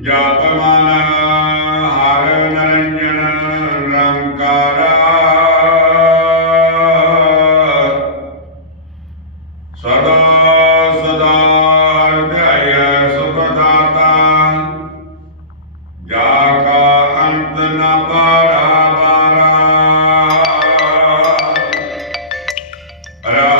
ਜਪਮਨ ਹਰ ਨਰੰਜਨ ਰੰਕਾਰਾ ਸਦਾ ਸਦਾ ਹਰਦਿਆਇ ਸੁਖ ਦਾਤਾ ਜਾ ਕਾ ਅੰਤ ਨਾ ਪਾਰਾ ਪਾਰਾ ਰਾ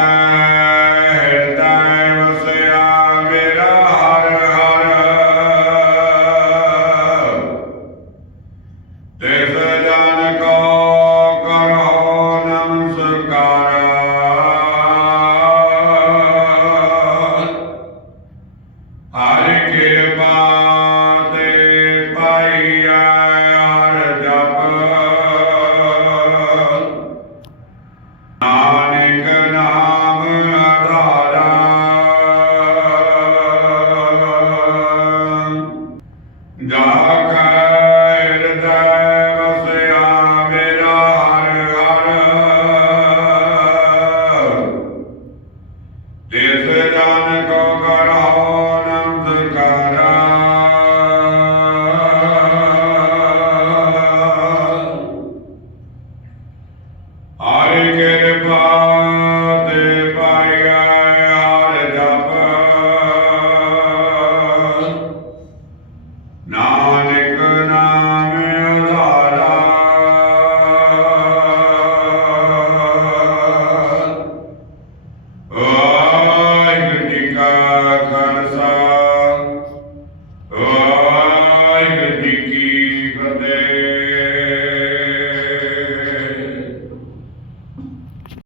good night.